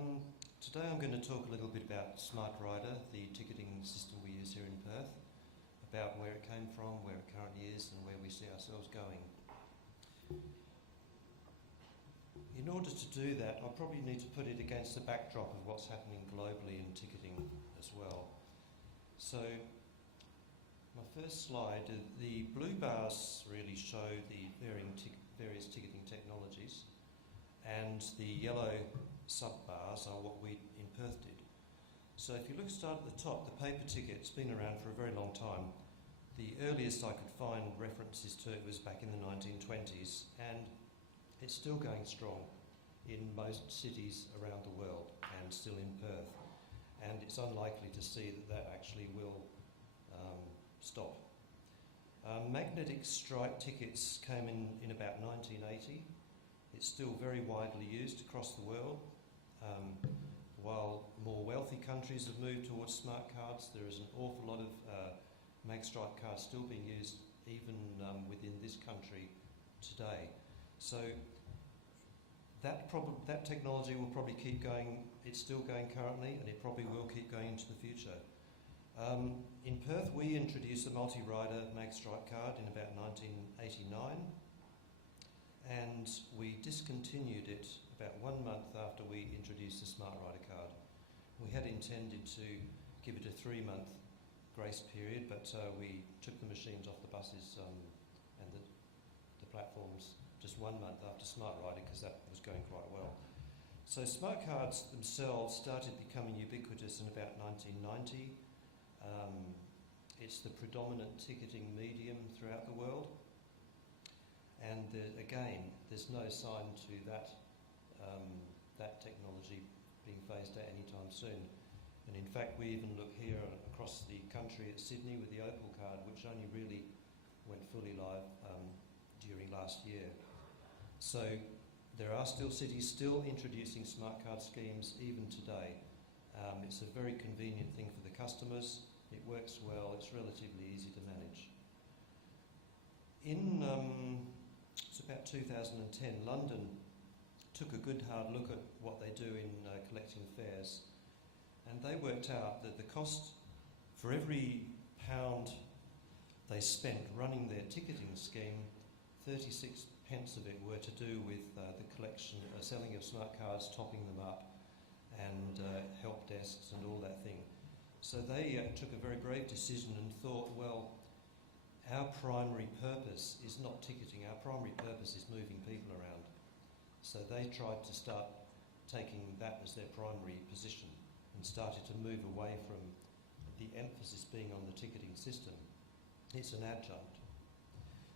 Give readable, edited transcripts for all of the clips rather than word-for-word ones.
Today I'm going to talk a little bit about Smartrider, the ticketing system we use here in Perth, about where it came from, where it currently is, and where we see ourselves going. In order to do that, I probably need to put it against the backdrop of what's happening globally in ticketing as well. So, my first slide, the blue bars really show the various ticketing technologies, and the yellow sub-bars are what we in Perth did. So if you start at the top, the paper ticket's been around for a very long time. The earliest I could find references to it was back in the 1920s, and it's still going strong in most cities around the world and still in Perth. And it's unlikely to see that actually will stop. Magnetic stripe tickets came in about 1980. It's still very widely used across the world. While more wealthy countries have moved towards smart cards, there is an awful lot of mag stripe cards still being used even within this country today. So that technology will probably keep going. It's still going currently, and it probably will keep going into the future. In Perth, we introduced the multi-rider mag stripe card in about 1989, and we discontinued it about 1 month after we introduced the Smartrider card. We had intended to give it a 3-month grace period, but we took the machines off the buses and the platforms just 1 month after Smartrider, because that was going quite well. So smart cards themselves started becoming ubiquitous in about 1990. It's the predominant ticketing medium throughout the world. And again, there's no sign to that technology being phased out anytime soon. And in fact, we even look here across the country at Sydney with the Opal card, which only really went fully live during last year. So there are still cities still introducing smart card schemes even today. It's a very convenient thing for the customers. It works well. It's relatively easy to manage. It's about 2010, London took a good hard look at what they do in collecting fares, and they worked out that the cost for every £1 they spent running their ticketing scheme, 36 pence of it were to do with the collection, selling of smart cards, topping them up, and help desks and all that thing. So they took a very brave decision and thought, well, our primary purpose is not ticketing, our primary purpose is moving people around. So they tried to start taking that as their primary position and started to move away from the emphasis being on the ticketing system. It's an adjunct.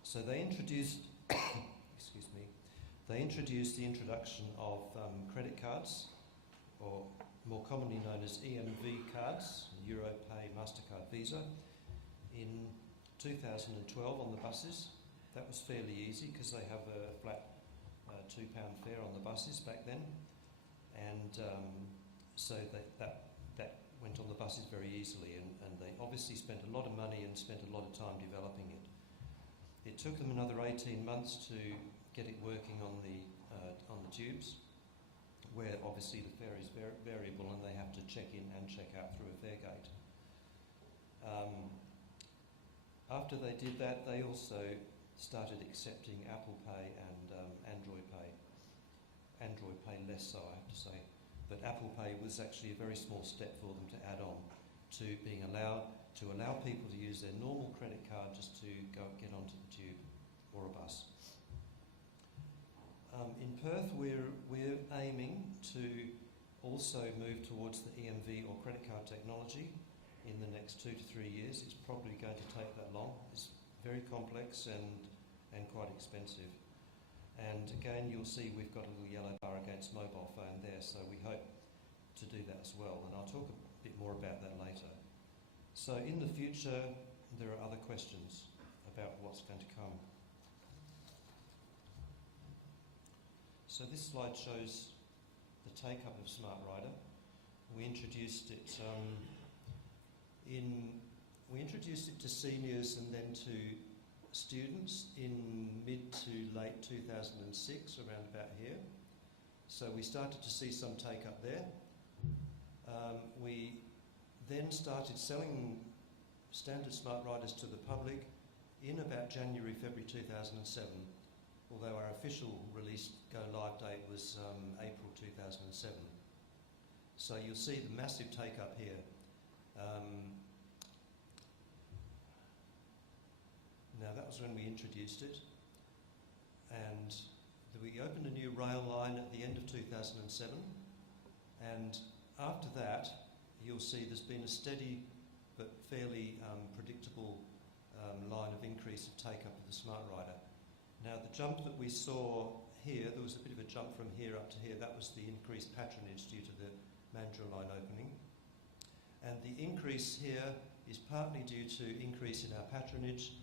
So they introduced, excuse me, they introduced the introduction of credit cards, or more commonly known as EMV cards, EuroPay, MasterCard, Visa, in 2012 on the buses. That was fairly easy because they have a flat £2 fare on the buses back then, and so that went on the buses very easily, and they obviously spent a lot of money and spent a lot of time developing it. It took them another 18 months to get it working on the tubes, where obviously the fare is variable and they have to check in and check out through a fare gate. After they did that, they also started accepting Apple Pay and Android Pay. Android Pay less so, I have to say. But Apple Pay was actually a very small step for them to add on to being allowed to allow people to use their normal credit card just to get onto the tube or a bus. In Perth, we're aiming to also move towards the EMV or credit card technology in the next 2 to 3 years. It's probably going to take that long. It's very complex and quite expensive. And again, you'll see we've got a little yellow bar against mobile phone there, so we hope to do that as well. And I'll talk a bit more about that later. So in the future, there are other questions about what's going to come. So this slide shows the take-up of Smartrider. We introduced it to seniors and then to students in mid to late 2006, around about here. So we started to see some take up there. We then started selling standard Smartriders to the public in about January, February 2007, although our official release go-live date was April 2007. So you'll see the massive take-up here. Now that was when we introduced it, and we opened a new rail line at the end of 2007, and after that you'll see there's been a steady but fairly predictable line of increase of take-up of the Smartrider. Now the jump that we saw here, there was a bit of a jump from here up to here, that was the increased patronage due to the Mandurah line opening. And the increase here is partly due to increase in our patronage,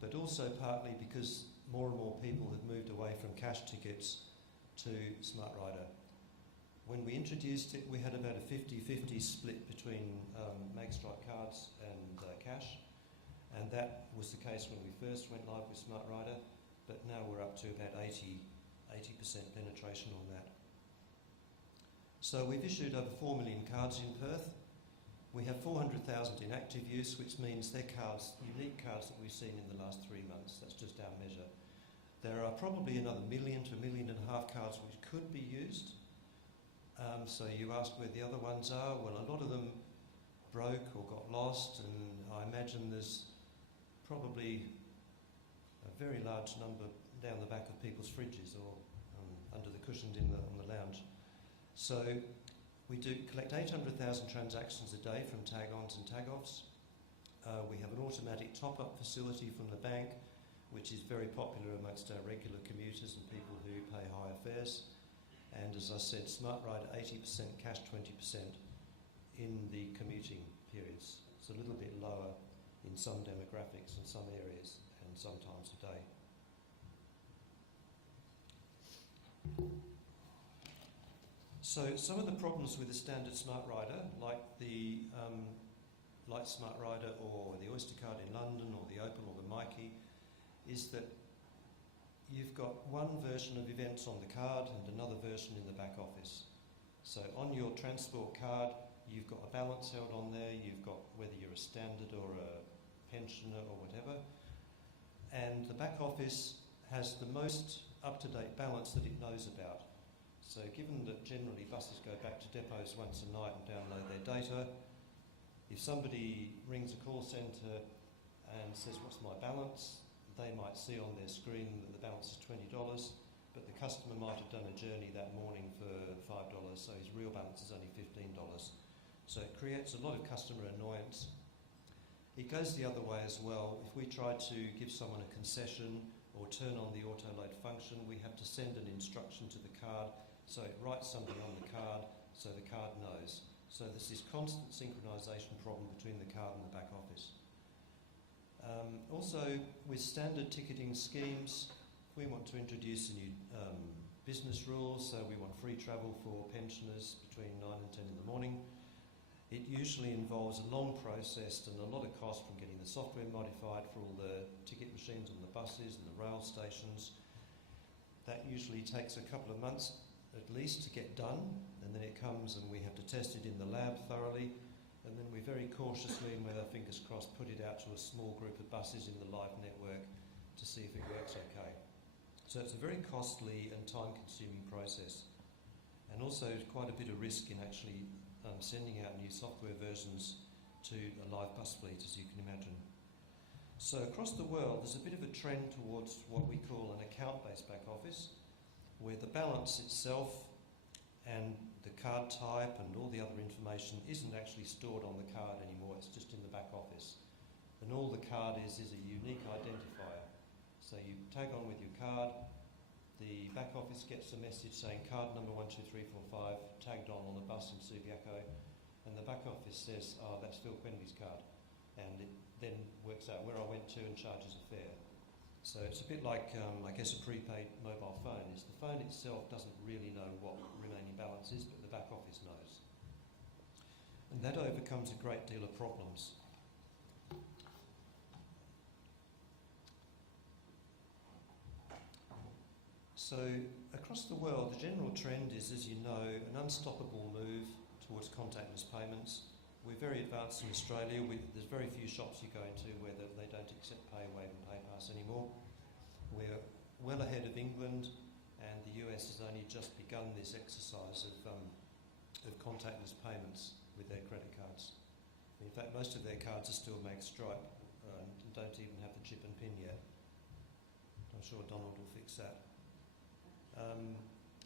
but also partly because more and more people have moved away from cash tickets to Smartrider. When we introduced it, we had about a 50-50 split between Magstripe cards and cash, and that was the case when we first went live with Smartrider, but now we're up to about 80% penetration on that. So we've issued over 4 million cards in Perth. We have 400,000 in active use, which means they're cards, unique cards that we've seen in the last 3 months. That's just our measure. There are probably another 1 million to 1.5 million cards which could be used. So you asked where the other ones are. Well, a lot of them broke or got lost, and I imagine there's probably a very large number down the back of people's fridges or under the cushions on the lounge. So we do collect 800,000 transactions a day from tag-ons and tag-offs. We have an automatic top-up facility from the bank, which is very popular amongst our regular commuters and people who pay higher fares. And as I said, Smartrider 80%, cash 20% in the commuting periods. It's a little bit lower in some demographics and some areas and sometimes a day. So some of the problems with the standard Smartrider, like the Light Smartrider or the Oyster card in London or the Open or the Mikey, is that you've got one version of events on the card and another version in the back office. So on your transport card, you've got a balance held on there, you've got whether you're a standard or a pensioner or whatever, and the back office has the most up-to-date balance that it knows about. So given that generally buses go back to depots once a night and download their data, if somebody rings a call centre and says, "What's my balance?" they might see on their screen that the balance is $20, but the customer might have done a journey that morning for $5, so his real balance is only $15. So it creates a lot of customer annoyance. It goes the other way as well. If we try to give someone a concession or turn on the auto-load function, we have to send an instruction to the card, so it writes something on the card, so the card knows. So there's this constant synchronisation problem between the card and the back office. Also, with standard ticketing schemes, we want to introduce a new business rules, so we want free travel for pensioners between 9 and 10 in the morning. It usually involves a long process and a lot of cost from getting the software modified for all the ticket machines on the buses and the rail stations. That usually takes a couple of months at least to get done, and then it comes and we have to test it in the lab thoroughly, and then we very cautiously and with our fingers crossed put it out to a small group of buses in the live network to see if it works okay. So it's a very costly and time-consuming process, and also quite a bit of risk in actually sending out new software versions to a live bus fleet, as you can imagine. So across the world there's a bit of a trend towards what we call an account-based back office, where the balance itself and the card type and all the other information isn't actually stored on the card anymore, it's just in the back office. And all the card is a unique identifier. So you tag on with your card, the back office gets a message saying card number 12345 tagged on the bus in Subiaco, and the back office says, "Oh, that's Phil Quenby's card," and it then works out where I went to and charges a fare. So it's a bit like, I guess, a prepaid mobile phone. Is the phone itself doesn't really know what remaining balance is, but the back office knows. And that overcomes a great deal of problems. So across the world, the general trend is, as you know, an unstoppable move towards contactless payments. We're very advanced in Australia. There's very few shops you go into where they don't accept Pay, Wave and PayPass anymore. We're well ahead of England, and the US has only just begun this exercise of contactless payments with their credit cards. In fact, most of their cards are still Mag Stripe and don't even have the chip and PIN yet. I'm sure Donald will fix that.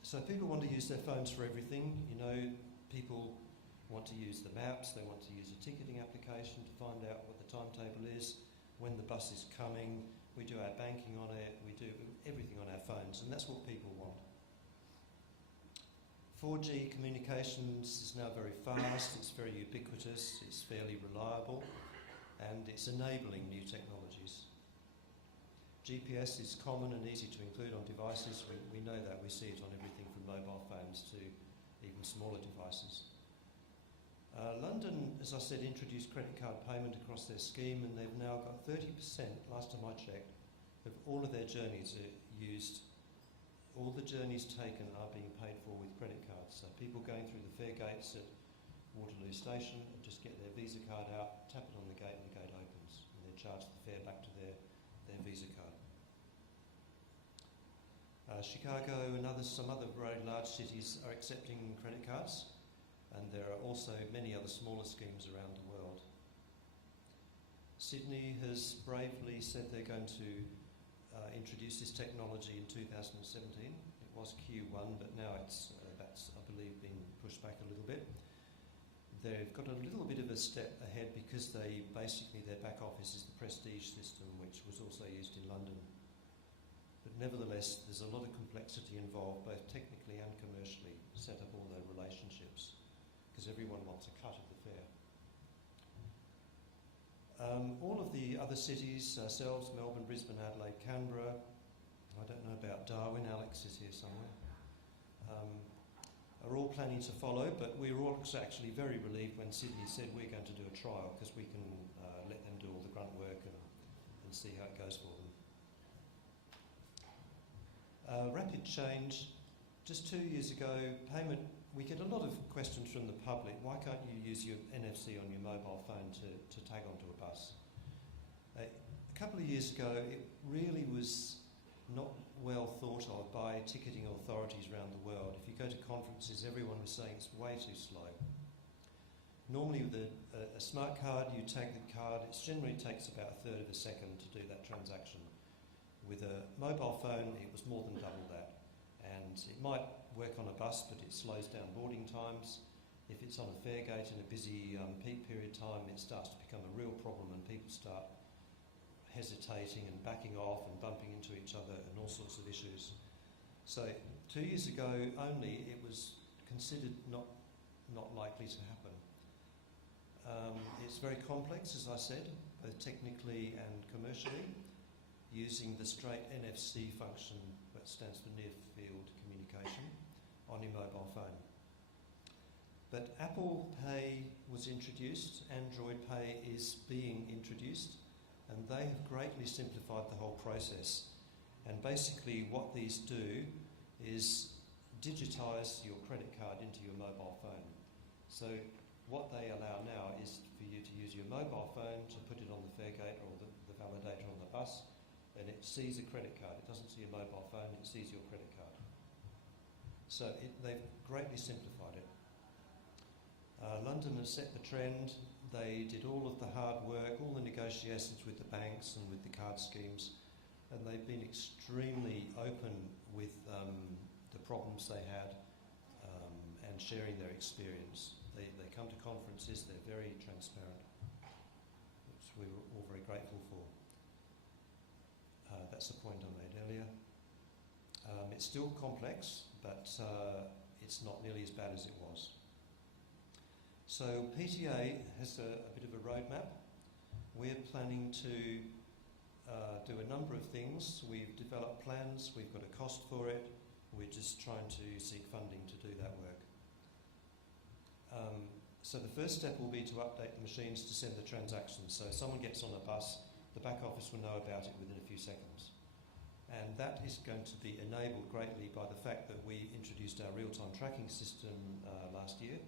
So people want to use their phones for everything. You know, people want to use the maps, they want to use a ticketing application to find out what the timetable is, when the bus is coming. We do our banking on it, we do everything on our phones, and that's what people want. 4G communications is now very fast, it's very ubiquitous, it's fairly reliable, and it's enabling new technologies. GPS is common and easy to include on devices. We know that, we see it on everything from mobile phones to even smaller devices. London, as I said, introduced credit card payment across their scheme, and they've now got 30%, last time I checked, of all of their journeys are used. All the journeys taken are being paid for with credit cards. So people going through the fare gates at Waterloo Station just get their Visa card out, tap it on the gate, and the gate opens, and they're charged the fare back to their Visa card. Chicago and some other very large cities are accepting credit cards, and there are also many other smaller schemes around the world. Sydney has bravely said they're going to introduce this technology in 2017. It was Q1, but now that's, I believe, been pushed back a little bit. They've got a little bit of a step ahead because their back office is the Prestige system, which was also used in London. But nevertheless, there's a lot of complexity involved, both technically and commercially, to set up all their relationships, because everyone wants a cut of the fare. All of the other cities, ourselves, Melbourne, Brisbane, Adelaide, Canberra, I don't know about Darwin, Alex is here somewhere, are all planning to follow, but we were all actually very relieved when Sydney said we're going to do a trial, because we can let them do all the grunt work and see how it goes for them. Rapid change. Just 2 years ago, payment, we get a lot of questions from the public. Why can't you use your NFC on your mobile phone to tag onto a bus? A couple of years ago, it really was not well thought of by ticketing authorities around the world. If you go to conferences, everyone was saying it's way too slow. Normally with a smart card, you tag the card, it generally takes about a third of a second to do that transaction. With a mobile phone, it was more than double that. And it might work on a bus, but it slows down boarding times. If it's on a fare gate in a busy peak period time, it starts to become a real problem, and people start hesitating and backing off and bumping into each other and all sorts of issues. So 2 years ago only, it was considered not likely to happen. It's very complex, as I said, both technically and commercially, using the straight NFC function, that stands for Near Field Communication, on your mobile phone. But Apple Pay was introduced, Android Pay is being introduced, and they have greatly simplified the whole process. And basically what these do is digitise your credit card into your mobile phone. So what they allow now is for you to use your mobile phone to put it on the fare gate or the validator on the bus, and it sees a credit card. It doesn't see a mobile phone, it sees your credit card. So they've greatly simplified it. London has set the trend. They did all of the hard work, all the negotiations with the banks and with the card schemes, and they've been extremely open with the problems they had and sharing their experience. They come to conferences, they're very transparent, which we were all very grateful for. That's the point I made earlier. It's still complex, but it's not nearly as bad as it was. So PTA has a bit of a roadmap. We're planning to do a number of things. We've developed plans, we've got a cost for it. We're just trying to seek funding to do that work. So the first step will be to update the machines to send the transactions. So if someone gets on a bus, the back office will know about it within a few seconds. And that is going to be enabled greatly by the fact that we introduced our real-time tracking system last year,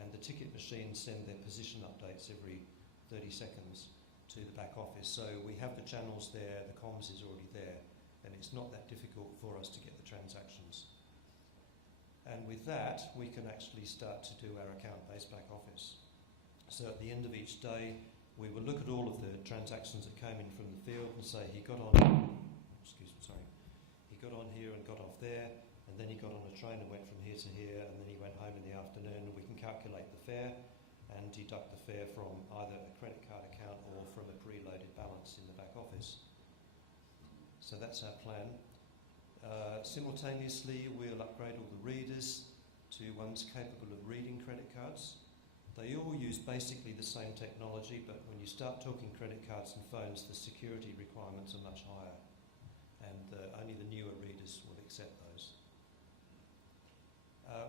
and the ticket machines send their position updates every 30 seconds to the back office. So we have the channels there, the comms is already there, and it's not that difficult for us to get the transactions. And with that, we can actually start to do our account-based back office. So at the end of each day, we will look at all of the transactions that came in from the field and say he got on here and got off there, and then he got on a train and went from here to here, and then he went home in the afternoon, and we can calculate the fare and deduct the fare from either a credit card account or from a preloaded balance in the back office. So that's our plan. Simultaneously, we'll upgrade all the readers to ones capable of reading credit cards. They all use basically the same technology, but when you start talking credit cards and phones, the security requirements are much higher, and only the newer readers will accept those.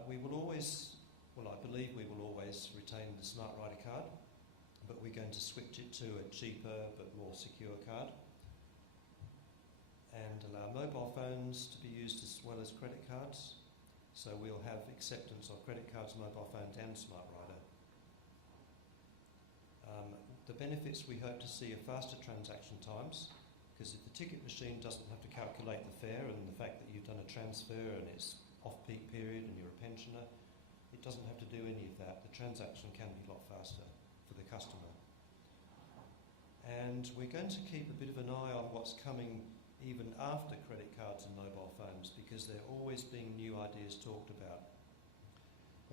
We will always, well, I believe we will always retain the Smartrider Card, but we're going to switch it to a cheaper but more secure card, and allow mobile phones to be used as well as credit cards. So we'll have acceptance of credit cards, mobile phones and Smartrider. The benefits we hope to see are faster transaction times, because if the ticket machine doesn't have to calculate the fare, and the fact that you've done a transfer and it's off-peak period and you're a pensioner, it doesn't have to do any of that. The transaction can be a lot faster for the customer. And we're going to keep a bit of an eye on what's coming even after credit cards and mobile phones, because there are always being new ideas talked about.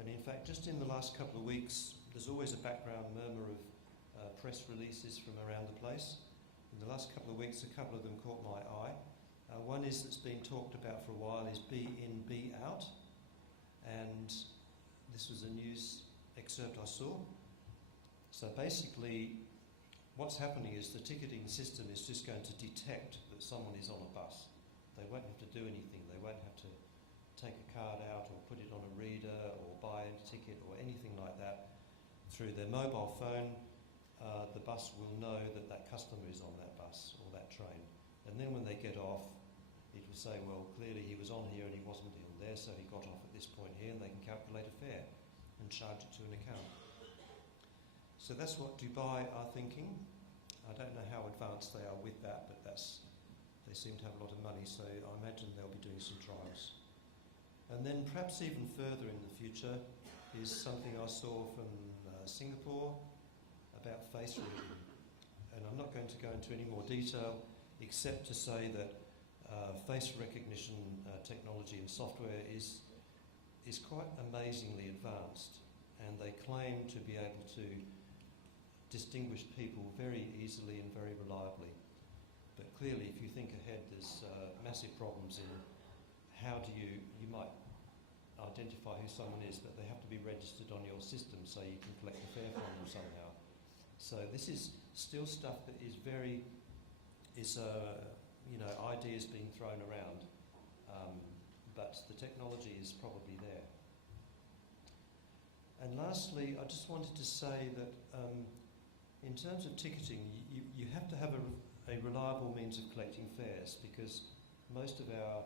And in fact, just in the last couple of weeks, there's always a background murmur of press releases from around the place. In the last couple of weeks, a couple of them caught my eye. One is that's been talked about for a while is be in, be out. And this was a news excerpt I saw. So basically, what's happening is the ticketing system is just going to detect that someone is on a bus. They won't have to do anything. They won't have to take a card out or put it on a reader or buy a ticket or anything like that. Through their mobile phone, the bus will know that that customer is on that bus or that train. And then when they get off, it will say, well, clearly he was on here and he wasn't on there, so he got off at this point here, and they can calculate a fare and charge it to an account. So that's what Dubai are thinking. I don't know how advanced they are with that, but they seem to have a lot of money, so I imagine they'll be doing some trials. And then perhaps even further in the future is something I saw from Singapore about face reading. And I'm not going to go into any more detail except to say that face recognition technology and software is quite amazingly advanced, and they claim to be able to distinguish people very easily and very reliably. But clearly, if you think ahead, there's massive problems in how do you might identify who someone is, but they have to be registered on your system so you can collect the fare from them somehow. So this is still stuff that is ideas being thrown around, but the technology is probably there. And lastly, I just wanted to say that in terms of ticketing, you have to have a reliable means of collecting fares, because most of our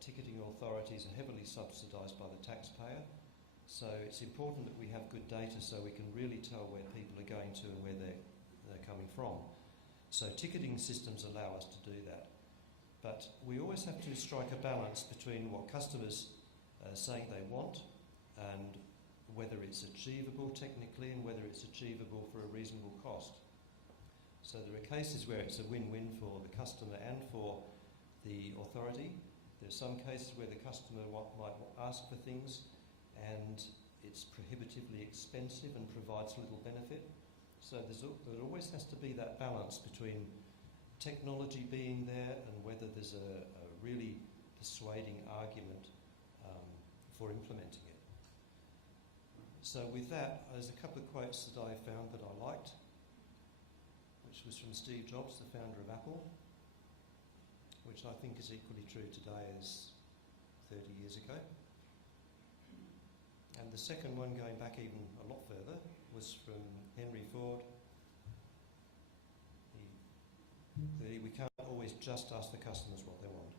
ticketing authorities are heavily subsidised by the taxpayer. So it's important that we have good data so we can really tell where people are going to and where they're coming from. So ticketing systems allow us to do that. But we always have to strike a balance between what customers are saying they want and whether it's achievable technically and whether it's achievable for a reasonable cost. So there are cases where it's a win-win for the customer and for the authority. There are some cases where the customer might ask for things and it's prohibitively expensive and provides little benefit. So there always has to be that balance between technology being there and whether there's a really persuading argument for implementing it. So with that, there's a couple of quotes that I found that I liked, which was from Steve Jobs, the founder of Apple, which I think is equally true today as 30 years ago. And the second one, going back even a lot further, was from Henry Ford. He We can't always just ask the customers what they want.